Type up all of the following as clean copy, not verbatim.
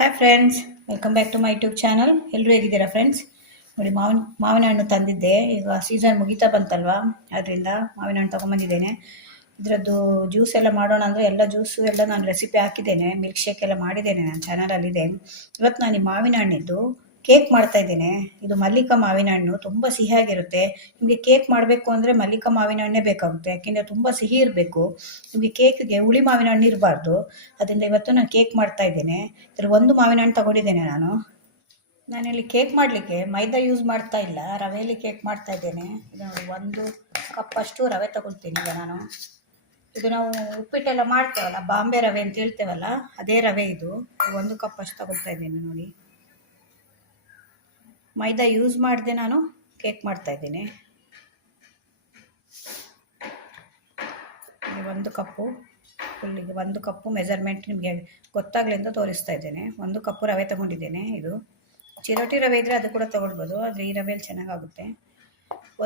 Hi friends, welcome back to my YouTube channel. ಎಲ್ಲರೂ ಹೇಗಿದ್ದೀರಾ friends? ನೋಡಿ, ಮಾವಿನ ಹಣ್ಣು ತಂದಿದ್ದೆ. ಈಗ ಸೀಸನ್ ಮುಗಿತಾ ಬಂತಲ್ವಾ, ಅದರಿಂದ ಮಾವಿನ ಹಣ್ಣು ತೊಗೊಂಬಂದಿದ್ದೇನೆ. ಇದರದ್ದು ಜ್ಯೂಸ್ ಎಲ್ಲ ಮಾಡೋಣ ಅಂದರೆ ಎಲ್ಲ ಜ್ಯೂಸು ಎಲ್ಲ ನಾನು ರೆಸಿಪಿ ಹಾಕಿದ್ದೇನೆ, ಮಿಲ್ಕ್ ಶೇಕ್ ಎಲ್ಲ ಮಾಡಿದ್ದೇನೆ ನನ್ನ ಚಾನಲಲ್ಲಿದೆ. ಇವತ್ತು ನಾನು ಈ ಮಾವಿನ ಹಣ್ಣಿದ್ದು ಕೇಕ್ ಮಾಡ್ತಾ ಇದ್ದೇನೆ. ಇದು ಮಲ್ಲಿಕಾ ಮಾವಿನ ಹಣ್ಣು, ತುಂಬ ಸಿಹಿಯಾಗಿರುತ್ತೆ. ನಿಮಗೆ ಕೇಕ್ ಮಾಡಬೇಕು ಅಂದರೆ ಮಲ್ಲಿಕಾ ಮಾವಿನ ಹಣ್ಣೇ ಬೇಕಾಗುತ್ತೆ, ಯಾಕೆಂದರೆ ತುಂಬ ಸಿಹಿ ಇರಬೇಕು. ನಿಮಗೆ ಕೇಕ್ಗೆ ಹುಳಿ ಮಾವಿನ ಹಣ್ಣು ಇರಬಾರ್ದು. ಅದರಿಂದ ಇವತ್ತು ನಾನು ಕೇಕ್ ಮಾಡ್ತಾ ಇದ್ದೇನೆ. ಇದ್ರ ಒಂದು ಮಾವಿನ ಹಣ್ಣು ತಗೊಂಡಿದ್ದೇನೆ ನಾನಿಲ್ಲಿ ಕೇಕ್ ಮಾಡಲಿಕ್ಕೆ ಮೈದಾ ಯೂಸ್ ಮಾಡ್ತಾ ಇಲ್ಲ, ರವೆಯಲ್ಲಿ ಕೇಕ್ ಮಾಡ್ತಾ ಇದ್ದೇನೆ. ಇದು ನೋಡಿ, 1 ಕಪ್ಪಷ್ಟು ರವೆ ತಗೊಳ್ತೀನಿ ಈಗ ನಾನು. ಇದು ನಾವು ಉಪ್ಪಿಟ್ಟೆಲ್ಲ ಮಾಡ್ತೇವಲ್ಲ, ಬಾಂಬೆ ರವೆ ಅಂತ ಹೇಳ್ತೇವಲ್ಲ, ಅದೇ ರವೆ ಇದು. 1 ಕಪ್ಪಷ್ಟು ತಗೊಳ್ತಾ ಇದ್ದೇನೆ ನೋಡಿ. ಮೈದಾ ಯೂಸ್ ಮಾಡದೆ ನಾನು ಕೇಕ್ ಮಾಡ್ತಾ ಇದ್ದೇನೆ. 1 ಕಪ್ಪು ಫುಲ್ಲಿಗೆ 1 ಕಪ್ಪು ಮೆಜರ್ಮೆಂಟ್ ನಿಮಗೆ ಗೊತ್ತಾಗಲಿ ಅಂತ ತೋರಿಸ್ತಾ ಇದ್ದೇನೆ. 1 ಕಪ್ಪು ರವೆ ತಗೊಂಡಿದ್ದೇನೆ. ಇದು ಚಿರೋಟಿ ರವೆ ಇದ್ದರೆ ಅದು ಕೂಡ ತೊಗೊಳ್ಬೋದು, ಆದರೆ ಈ ರವೆಯಲ್ಲಿ ಚೆನ್ನಾಗಾಗುತ್ತೆ.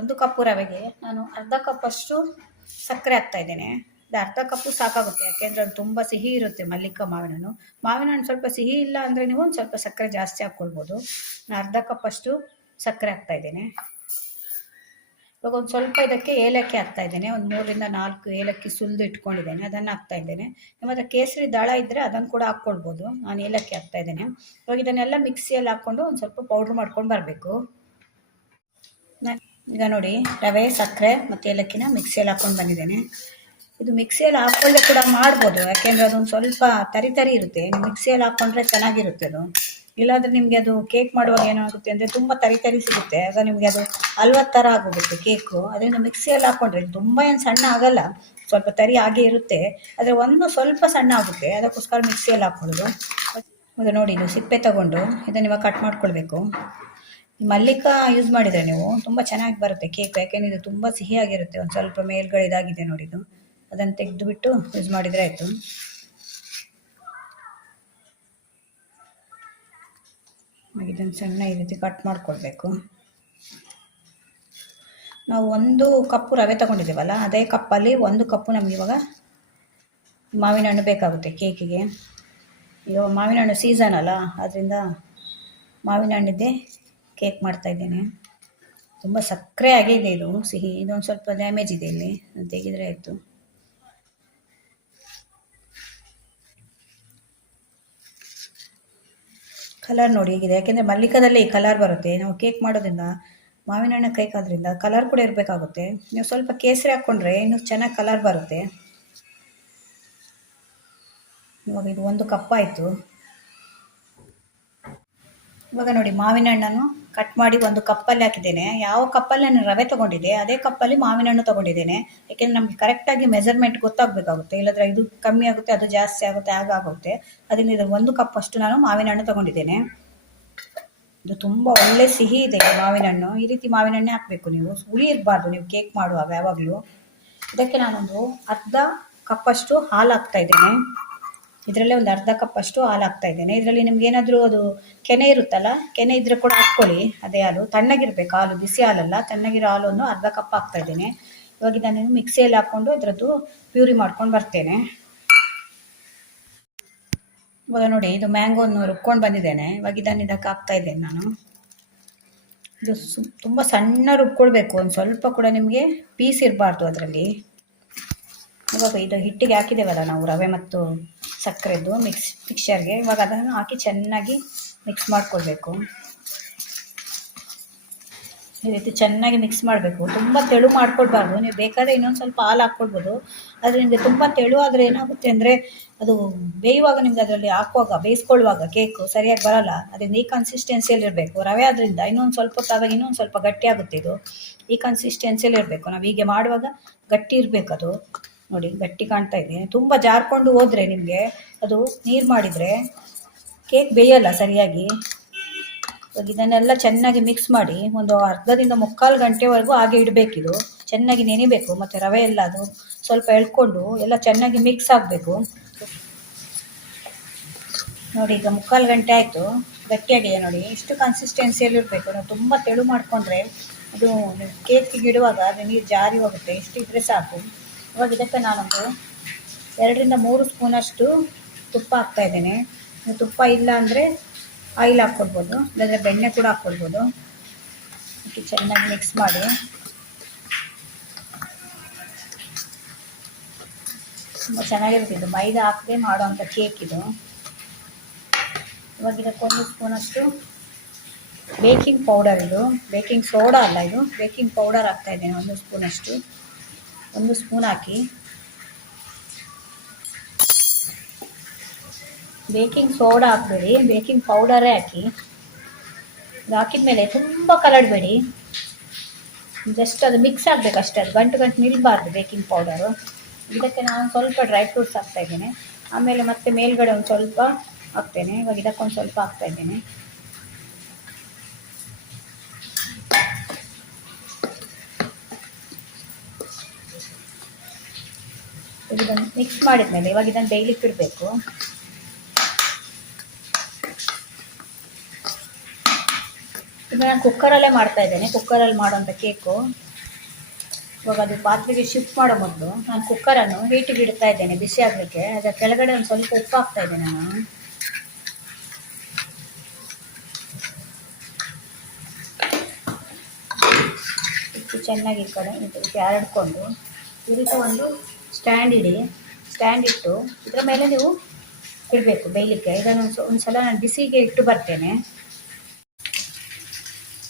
1 ಕಪ್ಪು ರವೆಗೆ ನಾನು ಅರ್ಧ ಕಪ್ಪಷ್ಟು ಸಕ್ಕರೆ ಹಾಕ್ತಾ ಇದ್ದೇನೆ. ಇದು ಅರ್ಧ ಕಪ್ಪು ಸಾಕಾಗುತ್ತೆ, ಯಾಕೆಂದರೆ ಅದು ತುಂಬ ಸಿಹಿ ಇರುತ್ತೆ ಮಲ್ಲಿಕಾ ಮಾವಿನ ಹಣ್ಣು. ಮಾವಿನ ಹಣ್ಣು ಸ್ವಲ್ಪ ಸಿಹಿ ಇಲ್ಲ ಅಂದರೆ ನೀವು ಒಂದು ಸ್ವಲ್ಪ ಸಕ್ಕರೆ ಜಾಸ್ತಿ ಹಾಕ್ಕೊಳ್ಬೋದು. ನಾನು ಅರ್ಧ ಕಪ್ಪಷ್ಟು ಸಕ್ಕರೆ ಹಾಕ್ತಾ ಇದ್ದೇನೆ. ಇವಾಗ ಒಂದು ಸ್ವಲ್ಪ ಇದಕ್ಕೆ ಏಲಕ್ಕಿ ಹಾಕ್ತಾ ಇದ್ದೇನೆ. ಒಂದು 3 ರಿಂದ 4 ಏಲಕ್ಕಿ ಸುಲಿದು ಇಟ್ಕೊಂಡಿದ್ದೇನೆ, ಅದನ್ನು ಹಾಕ್ತಾ ಇದ್ದೇನೆ. ನಿಮ್ಮ ಹತ್ರ ಕೇಸರಿ ದಳ ಇದ್ದರೆ ಅದನ್ನು ಕೂಡ ಹಾಕ್ಕೊಳ್ಬೋದು. ನಾನು ಏಲಕ್ಕಿ ಹಾಕ್ತಾ ಇದ್ದೇನೆ. ಇವಾಗ ಇದನ್ನೆಲ್ಲ ಮಿಕ್ಸಿಯಲ್ಲಿ ಹಾಕ್ಕೊಂಡು ಒಂದು ಸ್ವಲ್ಪ ಪೌಡ್ರ್ ಮಾಡ್ಕೊಂಡು ಬರಬೇಕು. ಈಗ ನೋಡಿ, ರವೆ, ಸಕ್ಕರೆ ಮತ್ತು ಏಲಕ್ಕಿನ ಮಿಕ್ಸಿಯಲ್ಲಿ ಹಾಕ್ಕೊಂಡು ಬಂದಿದ್ದೇನೆ. ಇದು ಮಿಕ್ಸಿಯಲ್ಲಿ ಹಾಕ್ಕೊಳ್ಳೆ ಕೂಡ ಮಾಡ್ಬೋದು, ಯಾಕೆಂದರೆ ಅದೊಂದು ಸ್ವಲ್ಪ ತರಿ ಇರುತ್ತೆ. ಮಿಕ್ಸಿಯಲ್ಲಿ ಹಾಕ್ಕೊಂಡ್ರೆ ಚೆನ್ನಾಗಿರುತ್ತೆ ಅದು. ಇಲ್ಲಾಂದರೆ ನಿಮಗೆ ಅದು ಕೇಕ್ ಮಾಡುವಾಗ ಏನಾಗುತ್ತೆ ಅಂದರೆ ತುಂಬ ತರಿ ಸಿಗುತ್ತೆ, ಆಗ ನಿಮಗೆ ಅದು ಹಲ್ವಾ ಥರ ಆಗೋಗುತ್ತೆ ಕೇಕು. ಅದರಿಂದ ಮಿಕ್ಸಿಯಲ್ಲಿ ಹಾಕ್ಕೊಂಡ್ರೆ ತುಂಬ ಏನು ಸಣ್ಣ ಆಗಲ್ಲ, ಸ್ವಲ್ಪ ತರಿ ಹಾಗೆ ಇರುತ್ತೆ, ಆದರೆ ಒಂದು ಸ್ವಲ್ಪ ಸಣ್ಣ ಆಗುತ್ತೆ. ಅದಕ್ಕೋಸ್ಕರ ಮಿಕ್ಸಿಯಲ್ಲಿ ಹಾಕ್ಕೊಳ್ಳೋದು. ಅದು ನೋಡಿ, ಇದು ಸಿಪ್ಪೆ ತಗೊಂಡು ಇದನ್ನು ಇವಾಗ ಕಟ್ ಮಾಡ್ಕೊಳ್ಬೇಕು. ಮಲ್ಲಿಕಾ ಯೂಸ್ ಮಾಡಿದರೆ ನೀವು ತುಂಬ ಚೆನ್ನಾಗಿ ಬರುತ್ತೆ ಕೇಕ್, ಯಾಕೆಂದರೆ ಇದು ತುಂಬ ಸಿಹಿಯಾಗಿರುತ್ತೆ. ಒಂದು ಸ್ವಲ್ಪ ಮೇಲ್ಗಡೆ ಇದಾಗಿದೆ ನೋಡಿ, ಇದು ಅದನ್ನು ತೆಗೆದುಬಿಟ್ಟು ಯೂಸ್ ಮಾಡಿದರೆ ಆಯಿತು. ಇದನ್ನು ಸಣ್ಣ ಈ ರೀತಿ ಕಟ್ ಮಾಡ್ಕೊಳ್ಬೇಕು. ನಾವು 1 ಕಪ್ಪು ರವೆ ತಗೊಂಡಿದ್ದೀವಲ್ಲ, ಅದೇ ಕಪ್ಪಲ್ಲಿ 1 ಕಪ್ಪು ನಮಗೆ ಇವಾಗ ಮಾವಿನ ಹಣ್ಣು ಬೇಕಾಗುತ್ತೆ ಕೇಕಿಗೆ. ಇವಾಗ ಮಾವಿನ ಹಣ್ಣು ಸೀಸನ್ ಅಲ್ಲ, ಅದರಿಂದ ಮಾವಿನ ಹಣ್ಣಿದ್ದೇ ಕೇಕ್ ಮಾಡ್ತಾಯಿದ್ದೇನೆ. ತುಂಬ ಸಕ್ಕರೆ ಆಗಿದೆ ಇದು, ಸಿಹಿ. ಇದೊಂದು ಸ್ವಲ್ಪ ಡ್ಯಾಮೇಜ್ ಇದೆ, ಇಲ್ಲಿ ತೆಗೆದರೆ ಆಯಿತು. ಕಲರ್ ನೋಡಿ ಹೇಗಿದೆ, ಯಾಕೆಂದರೆ ಮಲ್ಲಿಕದಲ್ಲೇ ಈ ಕಲರ್ ಬರುತ್ತೆ. ನಾವು ಕೇಕ್ ಮಾಡೋದ್ರಿಂದ ಮಾವಿನ ಹಣ್ಣು ಕೇಕ್ ಆದ್ರಿಂದ ಕಲರ್ ಕೂಡ ಇರಬೇಕಾಗುತ್ತೆ. ನೀವು ಸ್ವಲ್ಪ ಕೇಸರಿ ಹಾಕ್ಕೊಂಡ್ರೆ ಇನ್ನೂ ಚೆನ್ನಾಗಿ ಕಲರ್ ಬರುತ್ತೆ. ಇವಾಗ ಇದು 1 ಕಪ್ ಆಯಿತು. ಇವಾಗ ನೋಡಿ, ಮಾವಿನ ಹಣ್ಣನ್ನು ಕಟ್ ಮಾಡಿ 1 ಕಪ್ಪಲ್ಲಿ ಹಾಕಿದ್ದೇನೆ. ಯಾವ ಕಪ್ಪಲ್ಲಿ ನಾನು ರವೆ ತೊಗೊಂಡಿದ್ದೆ ಅದೇ ಕಪ್ಪಲ್ಲಿ ಮಾವಿನ ಹಣ್ಣು ತೊಗೊಂಡಿದ್ದೇನೆ, ಯಾಕೆಂದರೆ ನಮಗೆ ಕರೆಕ್ಟಾಗಿ ಮೆಜರ್ಮೆಂಟ್ ಗೊತ್ತಾಗಬೇಕಾಗುತ್ತೆ. ಇಲ್ಲದ್ರೆ ಇದು ಕಮ್ಮಿ ಆಗುತ್ತೆ, ಅದು ಜಾಸ್ತಿ ಆಗುತ್ತೆ, ಆಗುತ್ತೆ. ಅದರಿಂದ ಇದು 1 ಕಪ್ ಅಷ್ಟು ನಾನು ಮಾವಿನ ಹಣ್ಣು ತೊಗೊಂಡಿದ್ದೇನೆ. ಇದು ತುಂಬ ಒಳ್ಳೆ ಸಿಹಿ ಇದೆ ಮಾವಿನ ಹಣ್ಣು. ಈ ರೀತಿ ಮಾವಿನ ಹಣ್ಣೆ ಹಾಕಬೇಕು ನೀವು, ಹುಳಿ ಇರಬಾರ್ದು ನೀವು ಕೇಕ್ ಮಾಡುವಾಗ ಯಾವಾಗಲೂ. ಇದಕ್ಕೆ ನಾನೊಂದು ಅರ್ಧ ಕಪ್ಪಷ್ಟು ಹಾಲು ಹಾಕ್ತಾ ಇದ್ದೇನೆ. ಇದರಲ್ಲೇ ಒಂದು ಅರ್ಧ ಕಪ್ಪಷ್ಟು ಹಾಲು ಹಾಕ್ತಾ ಇದ್ದೇನೆ. ಇದರಲ್ಲಿ ನಿಮ್ಗೆ ಏನಾದರೂ ಅದು ಕೆನೆ ಇರುತ್ತಲ್ಲ, ಕೆನೆ ಇದ್ದರೆ ಕೂಡ ಹಾಕ್ಕೊಳ್ಳಿ. ಅದೇ ಹಾಲು ತಣ್ಣಗಿರ್ಬೇಕು, ಹಾಲು ಬಿಸಿ ಹಾಲಲ್ಲ, ತಣ್ಣಗಿರೋ ಹಾಲನ್ನು ಅರ್ಧ ಕಪ್ ಹಾಕ್ತಾ ಇದ್ದೇನೆ. ಇವಾಗ ನಾನು ಮಿಕ್ಸಿಯಲ್ಲಿ ಹಾಕ್ಕೊಂಡು ಇದರದ್ದು ಪ್ಯೂರಿ ಮಾಡ್ಕೊಂಡು ಬರ್ತೇನೆ. ಇವಾಗ ನೋಡಿ, ಇದು ಮ್ಯಾಂಗೋವನ್ನು ರುಬ್ಕೊಂಡು ಬಂದಿದ್ದೇನೆ. ಇವಾಗ ಇದಕ್ಕೆ ಹಾಕ್ತಾ ಇದ್ದೇನೆ ನಾನು. ಇದು ತುಂಬ ಸಣ್ಣ ರುಬ್ಕೊಳ್ಬೇಕು, ಒಂದು ಸ್ವಲ್ಪ ಕೂಡ ನಿಮಗೆ ಪೀಸ್ ಇರಬಾರ್ದು ಅದರಲ್ಲಿ. ಇವಾಗ ಇದು ಹಿಟ್ಟಿಗೆ ಹಾಕಿದ್ದೇವಲ್ಲ ನಾವು ರವೆ ಮತ್ತು ಸಕ್ಕರೆದು ಮಿಕ್ಸ್ಚರ್ಗೆ, ಇವಾಗ ಅದನ್ನು ಹಾಕಿ ಚೆನ್ನಾಗಿ ಮಿಕ್ಸ್ ಮಾಡ್ಕೊಳ್ಬೇಕು. ಈ ರೀತಿ ಚೆನ್ನಾಗಿ ಮಿಕ್ಸ್ ಮಾಡಬೇಕು. ತುಂಬ ತೆಳು ಮಾಡ್ಕೊಳ್ಬಾರ್ದು. ನೀವು ಬೇಕಾದರೆ ಇನ್ನೊಂದು ಸ್ವಲ್ಪ ಹಾಲು ಹಾಕ್ಕೊಳ್ಬೋದು, ಆದರೆ ನಿಮಗೆ ತುಂಬ ತೆಳು ಆದರೆ ಏನಾಗುತ್ತೆ ಅಂದರೆ ಅದು ಬೇಯುವಾಗ ನಿಮ್ಗೆ ಅದರಲ್ಲಿ ಹಾಕುವಾಗ ಬೇಯಿಸ್ಕೊಳ್ಳುವಾಗ ಕೇಕು ಸರಿಯಾಗಿ ಬರೋಲ್ಲ. ಅದರಿಂದ ಈ ಕನ್ಸಿಸ್ಟೆನ್ಸಿಯಲ್ಲಿ ಇರಬೇಕು. ರವೆ ಆದ್ದರಿಂದ ಇನ್ನೊಂದು ಸ್ವಲ್ಪ ಹೊತ್ತಾದಾಗ ಇನ್ನೊಂದು ಸ್ವಲ್ಪ ಗಟ್ಟಿ ಆಗುತ್ತೆ. ಇದು ಈ ಕನ್ಸಿಸ್ಟೆನ್ಸಿಯಲ್ಲಿ ಇರಬೇಕು. ನಾವು ಹೀಗೆ ಮಾಡುವಾಗ ಗಟ್ಟಿ ಇರಬೇಕು. ಅದು ನೋಡಿ, ಗಟ್ಟಿ ಕಾಣ್ತಾ ಇದೆ. ತುಂಬ ಜಾರ್ಕೊಂಡು ಹೋದರೆ ನಿಮಗೆ ಅದು ನೀರು ಮಾಡಿದರೆ ಕೇಕ್ ಬೇಯಲ್ಲ ಸರಿಯಾಗಿ. ಇವಾಗ ಇದನ್ನೆಲ್ಲ ಚೆನ್ನಾಗಿ ಮಿಕ್ಸ್ ಮಾಡಿ ಒಂದು ಅರ್ಧದಿಂದ 3/4 ಗಂಟೆವರೆಗೂ ಹಾಗೆ ಇಡಬೇಕಿದು. ಚೆನ್ನಾಗಿ ನೆನಿಬೇಕು, ಮತ್ತು ರವೆ ಎಲ್ಲ ಅದು ಸ್ವಲ್ಪ ಎಳ್ಕೊಂಡು ಎಲ್ಲ ಚೆನ್ನಾಗಿ ಮಿಕ್ಸ್ ಆಗಬೇಕು. ನೋಡಿ, ಈಗ 3/4 ಗಂಟೆ ಆಯಿತು, ಗಟ್ಟಿಯಾಗಿದೆ ನೋಡಿ. ಇಷ್ಟು ಕನ್ಸಿಸ್ಟೆನ್ಸಿಯಲ್ಲಿ ಇರಬೇಕು. ನಾವು ತುಂಬ ತೆಳು ಮಾಡಿಕೊಂಡ್ರೆ ಅದು ಕೇಕಿಗೆ ಇಡುವಾಗ ಅದು ನೀರು ಜಾರಿ ಹೋಗುತ್ತೆ. ಇಷ್ಟು ಇದ್ದರೆ ಸಾಕು. ಇವಾಗ ಇದಕ್ಕೆ ನಾನೊಂದು 2 ರಿಂದ 3 ಸ್ಪೂನಷ್ಟು ತುಪ್ಪ ಹಾಕ್ತಾ ಇದ್ದೇನೆ. ತುಪ್ಪ ಇಲ್ಲ ಅಂದರೆ ಆಯಿಲ್ ಹಾಕ್ಕೊಡ್ಬೋದು, ಇಲ್ಲಾಂದರೆ ಬೆಣ್ಣೆ ಕೂಡ ಹಾಕ್ಕೊಡ್ಬೋದು. ಚೆನ್ನಾಗಿ ಮಿಕ್ಸ್ ಮಾಡಿ ತುಂಬ ಚೆನ್ನಾಗಿರುತ್ತೆ. ಇದು ಮೈದಾ ಹಾಕದೆ ಮಾಡೋವಂಥ ಕೇಕ್ ಇದು. ಇವಾಗ ಇದಕ್ಕೆ 1 ಸ್ಪೂನಷ್ಟು ಬೇಕಿಂಗ್ ಪೌಡರ್, ಇದು ಬೇಕಿಂಗ್ ಸೋಡಾ ಅಲ್ಲ, ಇದು ಬೇಕಿಂಗ್ ಪೌಡರ್ ಹಾಕ್ತಾಯಿದ್ದೇನೆ 1 ಸ್ಪೂನಷ್ಟು. 1 ಸ್ಪೂನ್ ಹಾಕಿ, ಬೇಕಿಂಗ್ ಸೋಡಾ ಹಾಕಬೇಡಿ, ಬೇಕಿಂಗ್ ಪೌಡರೇ ಹಾಕಿ. ಇದು ಹಾಕಿದ್ಮೇಲೆ ತುಂಬ ಕಲಡಬೇಡಿ, ಜಸ್ಟ್ ಅದು ಮಿಕ್ಸ್ ಆಗಬೇಕು ಅಷ್ಟೇ, ಅದು ಗಂಟು ನಿಲ್ಲಬಾರ್ದು ಬೇಕಿಂಗ್ ಪೌಡರು. ಇದಕ್ಕೆ ನಾನು ಸ್ವಲ್ಪ ಡ್ರೈ ಫ್ರೂಟ್ಸ್ ಹಾಕ್ತಾಯಿದ್ದೇನೆ, ಆಮೇಲೆ ಮತ್ತೆ ಮೇಲ್ಗಡೆ ಒಂದು ಸ್ವಲ್ಪ ಹಾಕ್ತೇನೆ. ಇವಾಗ ಇದಕ್ಕೊಂದು ಸ್ವಲ್ಪ ಹಾಕ್ತಾಯಿದ್ದೇನೆ. ಇದನ್ನು ಮಿಕ್ಸ್ ಮಾಡಿದ್ಮೇಲೆ ಇವಾಗ ಇದನ್ನು ಬೇಯಲಿಕ್ಕೆ ಇಡಬೇಕು. ಇದು ನಾನು ಕುಕ್ಕರಲ್ಲೇ ಮಾಡ್ತಾಯಿದ್ದೇನೆ, ಕುಕ್ಕರಲ್ಲಿ ಮಾಡೋಂಥ ಕೇಕು. ಇವಾಗ ಅದು ಪಾತ್ರೆಗೆ ಶಿಫ್ಟ್ ಮಾಡೋ ಮೊದಲು ನಾನು ಕುಕ್ಕರನ್ನು ಹೀಟಿಗೆ ಇಡ್ತಾ ಇದ್ದೇನೆ ಬಿಸಿ ಆಗಲಿಕ್ಕೆ. ಅದರ ಕೆಳಗಡೆ ಒಂದು ಸ್ವಲ್ಪ ಉಪ್ಪು ಹಾಕ್ತಾ ಇದ್ದೇನೆ ನಾನು. ಉಪ್ಪು ಚೆನ್ನಾಗಿ ಈ ಕಡೆ ಹರಡ್ಕೊಂಡು ಈ ರೀತಿ ಒಂದು ಸ್ಟ್ಯಾಂಡ್ ಇಡಿ. ಸ್ಟ್ಯಾಂಡ್ ಇಟ್ಟು ಇದರ ಮೇಲೆ ನೀವು ಇಡಬೇಕು ಬೇಯಲಿಕ್ಕೆ. ಇದನ್ನು ಒಂದು ಸಲ ನಾನು ಬಿಸಿಗೆ ಇಟ್ಟು ಬರ್ತೇನೆ.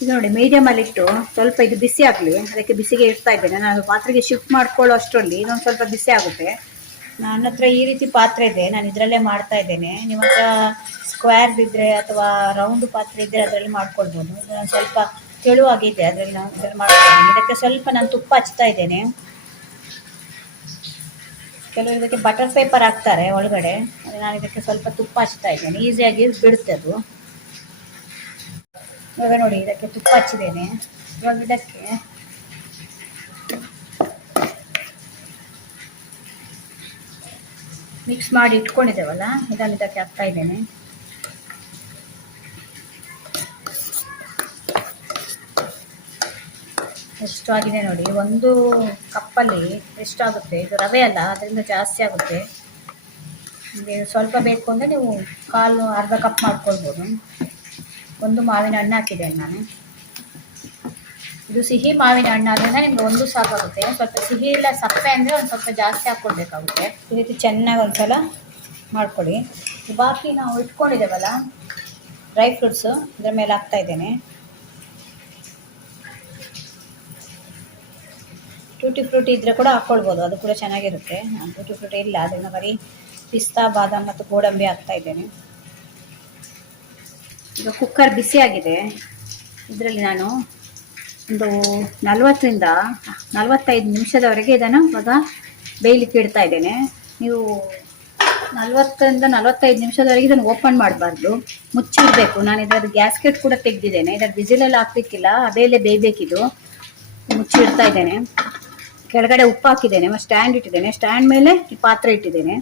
ಇದು ನೋಡಿ, ಮೀಡಿಯಮಲ್ಲಿಟ್ಟು ಸ್ವಲ್ಪ ಇದು ಬಿಸಿ ಆಗಲಿ, ಅದಕ್ಕೆ ಬಿಸಿಗೆ ಇಡ್ತಾ ಇದ್ದೇನೆ. ನಾನು ಪಾತ್ರೆಗೆ ಶಿಫ್ಟ್ ಮಾಡ್ಕೊಳ್ಳೋ ಅಷ್ಟರಲ್ಲಿ ಇದೊಂದು ಸ್ವಲ್ಪ ಬಿಸಿ ಆಗುತ್ತೆ. ನನ್ನ ಹತ್ರ ಈ ರೀತಿ ಪಾತ್ರೆ ಇದೆ, ನಾನು ಇದರಲ್ಲೇ ಮಾಡ್ತಾ ಇದ್ದೇನೆ. ನಿಮ್ಮ ಹತ್ರ ಸ್ಕ್ವೇರ್ದಿದ್ದರೆ ಅಥವಾ ರೌಂಡ್ ಪಾತ್ರೆ ಇದ್ದರೆ ಅದರಲ್ಲಿ ಮಾಡ್ಕೊಳ್ಬೋದು. ಇದು ಸ್ವಲ್ಪ ತೆಳುವಾಗಿದೆ, ಅದರಲ್ಲಿ ನಾನು ಇದರಲ್ಲಿ ಮಾಡ್ತೀನಿ. ಇದಕ್ಕೆ ಸ್ವಲ್ಪ ನಾನು ತುಪ್ಪ ಹಚ್ತಾ ಇದ್ದೇನೆ. ಕೆಲವರು ಇದಕ್ಕೆ ಬಟರ್ ಪೇಪರ್ ಹಾಕ್ತಾರೆ ಒಳಗಡೆ, ನಾನು ಇದಕ್ಕೆ ಸ್ವಲ್ಪ ತುಪ್ಪ ಹಚ್ತಾ ಇದ್ದೇನೆ, ಈಸಿಯಾಗಿ ಬಿಡುತ್ತೆ ಅದು. ಇವಾಗ ನೋಡಿ, ಇದಕ್ಕೆ ತುಪ್ಪ ಹಚ್ಚಿದ್ದೇನೆ. ಇವಾಗ ಇದಕ್ಕೆ ಮಿಕ್ಸ್ ಮಾಡಿ ಇಟ್ಕೊಂಡಿದ್ದೇವಲ್ಲ, ಇದನ್ನು ಇದಕ್ಕೆ ಹಾಕ್ತಾ ಇದ್ದೇನೆ. ಎಷ್ಟು ಆಗಿದೆ ನೋಡಿ, 1 ಕಪ್ಪಲ್ಲಿ ಎಷ್ಟಾಗುತ್ತೆ. ಇದು ರವೆ ಅಲ್ಲ, ಅದರಿಂದ ಜಾಸ್ತಿ ಆಗುತ್ತೆ. ನಿಮಗೆ ಸ್ವಲ್ಪ ಬೇಕು ಅಂದರೆ ನೀವು ಅರ್ಧ ಕಪ್ ಮಾಡ್ಕೊಳ್ಬೋದು. 1 ಮಾವಿನ ಹಣ್ಣು ಹಾಕಿದ್ದೇನೆ ನಾನು. ಇದು ಸಿಹಿ ಮಾವಿನ ಹಣ್ಣು ಆದ್ದರಿಂದ ನಿಮ್ಗೆ 1 ಸಾಕಾಗುತ್ತೆ. ಸ್ವಲ್ಪ ಸಿಹಿ ಇಲ್ಲ ಸಪ್ಪೆ ಅಂದರೆ ಒಂದು ಸ್ವಲ್ಪ ಜಾಸ್ತಿ ಹಾಕ್ಕೊಳ್ಬೇಕಾಗುತ್ತೆ. ಈ ರೀತಿ ಚೆನ್ನಾಗಿ ಒಂದು ಸಲ ಮಾಡ್ಕೊಳ್ಳಿ. ಬಾಕಿ ನಾವು ಇಟ್ಕೊಂಡಿದ್ದೇವಲ್ಲ ಡ್ರೈ ಫ್ರೂಟ್ಸು, ಇದರ ಮೇಲೆ ಹಾಕ್ತಾ ಇದ್ದೇನೆ. ಟೂಟಿ ಫ್ರೂಟಿ ಇದ್ದರೆ ಕೂಡ ಹಾಕ್ಕೊಳ್ಬೋದು, ಅದು ಕೂಡ ಚೆನ್ನಾಗಿರುತ್ತೆ. ನಾನು ಟೂಟಿ ಫ್ರೂಟಿ ಇಲ್ಲ, ಅದನ್ನು ಬರೀ ಪಿಸ್ತಾ, ಬಾದಾಮ್ ಮತ್ತು ಗೋಡಂಬಿ ಹಾಕ್ತಾ ಇದ್ದೇನೆ. ಈಗ ಕುಕ್ಕರ್ ಬಿಸಿಯಾಗಿದೆ. ಇದರಲ್ಲಿ ನಾನು ಒಂದು 40ರಿಂದ 45 ನಿಮಿಷದವರೆಗೆ ಇದನ್ನು ಇವಾಗ ಬೇಯಲಿಕ್ಕೆ ಇಡ್ತಾ ಇದ್ದೇನೆ. ನೀವು 40ರಿಂದ 45 ನಿಮಿಷದವರೆಗೆ ಇದನ್ನು ಓಪನ್ ಮಾಡಬಾರ್ದು, ಮುಚ್ಚಿಡಬೇಕು. ನಾನು ಇದರ ಗ್ಯಾಸ್ಕೆಟ್ ಕೂಡ ತೆಗೆದಿದ್ದೇನೆ. ಇದರ ಬಿಸಿಲೆಲ್ಲ ಹಾಕ್ಲಿಕ್ಕಿಲ್ಲ, ಅದೇಲೆ ಬೇಯಬೇಕಿದು. ಮುಚ್ಚಿಡ್ತಾ ಇದ್ದೇನೆ. ಕೆಳಗಡೆ ಉಪ್ಪು ಹಾಕಿದ್ದೇನೆ, ಮತ್ತು ಸ್ಟ್ಯಾಂಡ್ ಇಟ್ಟಿದ್ದೇನೆ. ಸ್ಟ್ಯಾಂಡ್ ಮೇಲೆ ಈ ಪಾತ್ರೆ ಇಟ್ಟಿದ್ದೇನೆ.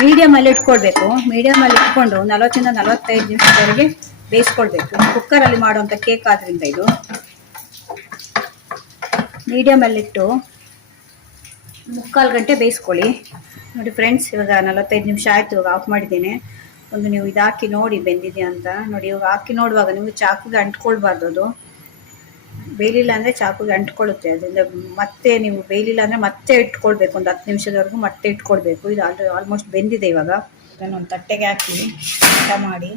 ಮೀಡಿಯಮಲ್ಲಿ ಇಟ್ಕೊಳ್ಬೇಕು. ಮೀಡಿಯಮಲ್ಲಿ ಇಟ್ಕೊಂಡು 40ರಿಂದ 45 ನಿಮಿಷದವರೆಗೆ ಬೇಯಿಸ್ಕೊಳ್ಬೇಕು. ಕುಕ್ಕರಲ್ಲಿ ಮಾಡುವಂಥ ಕೇಕ್ ಆದ್ದರಿಂದ ಇದು ಮೀಡಿಯಮಲ್ಲಿಟ್ಟು 3/4 ಗಂಟೆ ಬೇಯಿಸ್ಕೊಳ್ಳಿ. ನೋಡಿ ಫ್ರೆಂಡ್ಸ್, ಇವಾಗ 45 ನಿಮಿಷ ಆಯಿತು. ಇವಾಗ ಆಫ್ ಮಾಡಿದ್ದೇನೆ. ಒಂದು ನೀವು ಇದು ಹಾಕಿ ನೋಡಿ ಬೆಂದಿದೆ ಅಂತ ನೋಡಿ. ಇವಾಗ ಹಾಕಿ ನೋಡುವಾಗ ನೀವು ಚಾಕುಗೆ ಅಂಟ್ಕೊಳ್ಬಾರ್ದು, ಅದು ಬೇಯಲಿಲ್ಲ ಅಂದರೆ ಚಾಕುಗೆ ಅಂಟ್ಕೊಳ್ಳುತ್ತೆ. ಅದರಿಂದ ಮತ್ತೆ ನೀವು ಬೇಯಲಿಲ್ಲ ಅಂದರೆ ಮತ್ತೆ ಇಟ್ಕೊಳ್ಬೇಕು, ಒಂದು 10 ನಿಮಿಷದವರೆಗೂ ಮತ್ತೆ ಇಟ್ಕೊಳ್ಬೇಕು. ಇದು ಆಲ್ಮೋಸ್ಟ್ ಬೆಂದಿದೆ. ಇವಾಗ ಇದನ್ನು ಒಂದು ತಟ್ಟೆಗೆ ಹಾಕಿ ಊಟ ಮಾಡಿ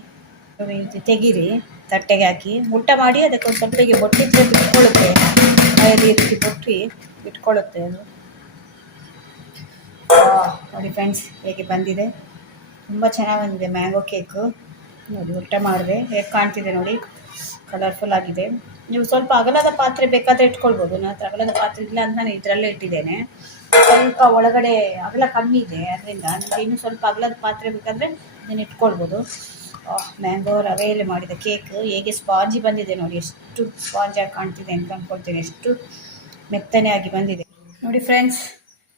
ತೆಗೀರಿ. ತಟ್ಟೆಗೆ ಹಾಕಿ ಊಟ ಮಾಡಿ, ಅದಕ್ಕೆ ಒಂದು ಸ್ವಲ್ಪ ಹೀಗೆ ಬೊಟ್ಟಿದ್ರೆ ಇಟ್ಕೊಳ್ಳುತ್ತೆ. ಈ ರೀತಿ ಬೊಟ್ಟಿ ಇಟ್ಕೊಳ್ಳುತ್ತೆ ಅದು. ನೋಡಿ ಫ್ರೆಂಡ್ಸ್, ಹೇಗೆ ಬಂದಿದೆ, ತುಂಬ ಚೆನ್ನಾಗಿ ಬಂದಿದೆ ಮ್ಯಾಂಗೋ ಕೇಕು. ನೋಡಿ ಊಟ ಮಾಡಿದೆ, ಹೇಗೆ ಕಾಣ್ತಿದೆ ನೋಡಿ, ಕಲರ್ಫುಲ್ ಆಗಿದೆ. ನೀವು ಸ್ವಲ್ಪ ಅಗಲದ ಪಾತ್ರೆ ಬೇಕಾದರೆ ಇಟ್ಕೊಳ್ಬೋದು. ನನ್ನ ಹತ್ರ ಅಗಲದ ಪಾತ್ರೆ ಇಲ್ಲ ಅಂತ ನಾನು ಇದರಲ್ಲೇ ಇಟ್ಟಿದ್ದೇನೆ. ಸ್ವಲ್ಪ ಒಳಗಡೆ ಅಗಲ ಕಮ್ಮಿ ಇದೆ, ಅದರಿಂದ ನಿಮಗೆ ಇನ್ನೂ ಸ್ವಲ್ಪ ಅಗಲದ ಪಾತ್ರೆ ಬೇಕಾದರೆ ಇದನ್ನು ಇಟ್ಕೊಳ್ಬೋದು. ಮ್ಯಾಂಗೋ ರವೆಯಲ್ಲಿ ಮಾಡಿದ ಕೇಕ್ ಹೇಗೆ ಸ್ಪಾಂಜಿ ಬಂದಿದೆ ನೋಡಿ, ಎಷ್ಟು ಸ್ಪಾಂಜಾಗಿ ಕಾಣ್ತಿದೆ ಅಂತ ಅಂದ್ಕೊಳ್ತೀನಿ. ಎಷ್ಟು ಮೆತ್ತನೆ ಆಗಿ ಬಂದಿದೆ ನೋಡಿ ಫ್ರೆಂಡ್ಸ್.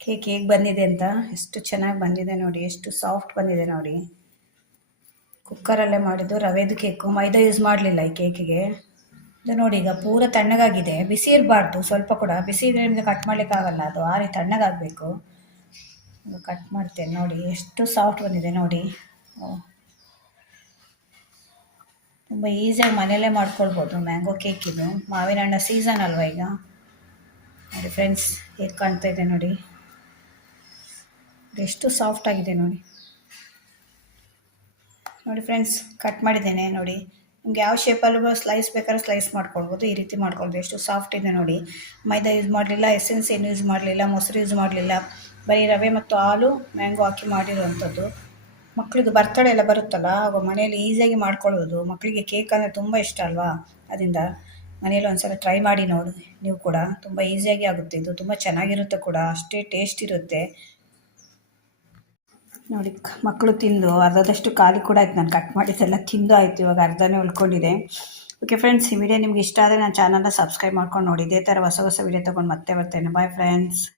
ಕೇಕ್ ಹೇಗೆ ಬಂದಿದೆ ಅಂತ, ಎಷ್ಟು ಚೆನ್ನಾಗಿ ಬಂದಿದೆ ನೋಡಿ, ಎಷ್ಟು ಸಾಫ್ಟ್ ಬಂದಿದೆ ನೋಡಿ. ಕುಕ್ಕರಲ್ಲೇ ಮಾಡಿದ್ದು ರವೆದು ಕೇಕು, ಮೈದಾ ಯೂಸ್ ಮಾಡಲಿಲ್ಲ ಈ ಕೇಕಿಗೆ. ಇದು ನೋಡಿ, ಈಗ ಪೂರ ತಣ್ಣಗಾಗಿದೆ. ಬಿಸಿ ಇರಬಾರ್ದು, ಸ್ವಲ್ಪ ಕೂಡ ಬಿಸಿ ಇದ್ರೆ ನಿಮಗೆ ಕಟ್ ಮಾಡಲಿಕ್ಕಾಗಲ್ಲ, ಅದು ಆರಿ ತಣ್ಣಗಾಗಬೇಕು. ಕಟ್ ಮಾಡ್ತೇನೆ ನೋಡಿ, ಎಷ್ಟು ಸಾಫ್ಟ್ ಬಂದಿದೆ ನೋಡಿ. ತುಂಬ ಈಸಿಯಾಗಿ ಮನೆಯಲ್ಲೇ ಮಾಡ್ಕೊಳ್ಬೋದು ಮ್ಯಾಂಗೋ ಕೇಕ್ ಇದು. ಮಾವಿನ ಹಣ್ಣು ಸೀಸನ್ ಅಲ್ವಾ ಈಗ. ನೋಡಿ ಫ್ರೆಂಡ್ಸ್ ಹೇಗೆ ಕಾಣ್ತಾ ಇದೆ ನೋಡಿ, ಎಷ್ಟು ಸಾಫ್ಟ್ ಆಗಿದೆ ನೋಡಿ. ನೋಡಿ ಫ್ರೆಂಡ್ಸ್ ಕಟ್ ಮಾಡಿದ್ದೇನೆ ನೋಡಿ. ನಿಮ್ಗೆ ಯಾವ ಶೇಪಲ್ಲೂ ಸ್ಲೈಸ್ ಬೇಕಾದ್ರೆ ಸ್ಲೈಸ್ ಮಾಡ್ಕೊಳ್ಬೋದು. ಈ ರೀತಿ ಮಾಡ್ಕೊಳ್ಬೋದು. ಎಷ್ಟು ಸಾಫ್ಟ್ ಇದೆ ನೋಡಿ. ಮೈದಾ ಯೂಸ್ ಮಾಡಲಿಲ್ಲ, ಎಸೆನ್ಸ್ ಏನು ಯೂಸ್ ಮಾಡಲಿಲ್ಲ, ಮೊಸರು ಯೂಸ್ ಮಾಡಲಿಲ್ಲ. ಬರೀ ರವೆ ಮತ್ತು ಹಾಲು ಮ್ಯಾಂಗೋ ಹಾಕಿ ಮಾಡಿರುವಂಥದ್ದು. ಮಕ್ಕಳಿಗೆ ಬರ್ತಡೇ ಎಲ್ಲ ಬರುತ್ತಲ್ಲ, ಆಗ ಮನೆಯಲ್ಲಿ ಈಸಿಯಾಗಿ ಮಾಡ್ಕೊಳ್ಳೋದು. ಮಕ್ಕಳಿಗೆ ಕೇಕ್ ಅಂದರೆ ತುಂಬ ಇಷ್ಟ ಅಲ್ವಾ, ಅದರಿಂದ ಮನೆಯಲ್ಲಿ ಒಂದ್ಸಲ ಟ್ರೈ ಮಾಡಿ ನೋಡಿ ನೀವು ಕೂಡ. ತುಂಬ ಈಸಿಯಾಗಿ ಆಗುತ್ತೆ ಇದು, ತುಂಬ ಚೆನ್ನಾಗಿರುತ್ತೆ ಕೂಡ, ಅಷ್ಟೇ ಟೇಸ್ಟ್ ಇರುತ್ತೆ ನೋಡಿ. ಮಕ್ಕಳು ತಿಂದು ಅರ್ಧದಷ್ಟು ಖಾಲಿ ಕೂಡ ಆಯ್ತು. ನಾನು ಕಟ್ ಮಾಡಿದ್ದೆಲ್ಲ ತಿಂದು ಆಯಿತು, ಇವಾಗ ಅರ್ಧನೇ ಉಳ್ಕೊಂಡಿದೆ. ಓಕೆ ಫ್ರೆಂಡ್ಸ್, ಈ ವಿಡಿಯೋ ನಿಮ್ಗೆ ಇಷ್ಟ ಆದರೆ ನನ್ನ ಚಾನಲ್ನ ಸಬ್ಸ್ಕ್ರೈಬ್ ಮಾಡ್ಕೊಂಡು ನೋಡಿ. ಇದೇ ಥರ ಹೊಸ ಹೊಸ ವಿಡಿಯೋ ತೊಗೊಂಡು ಮತ್ತೆ ಬರ್ತೇನೆ. Bye friends.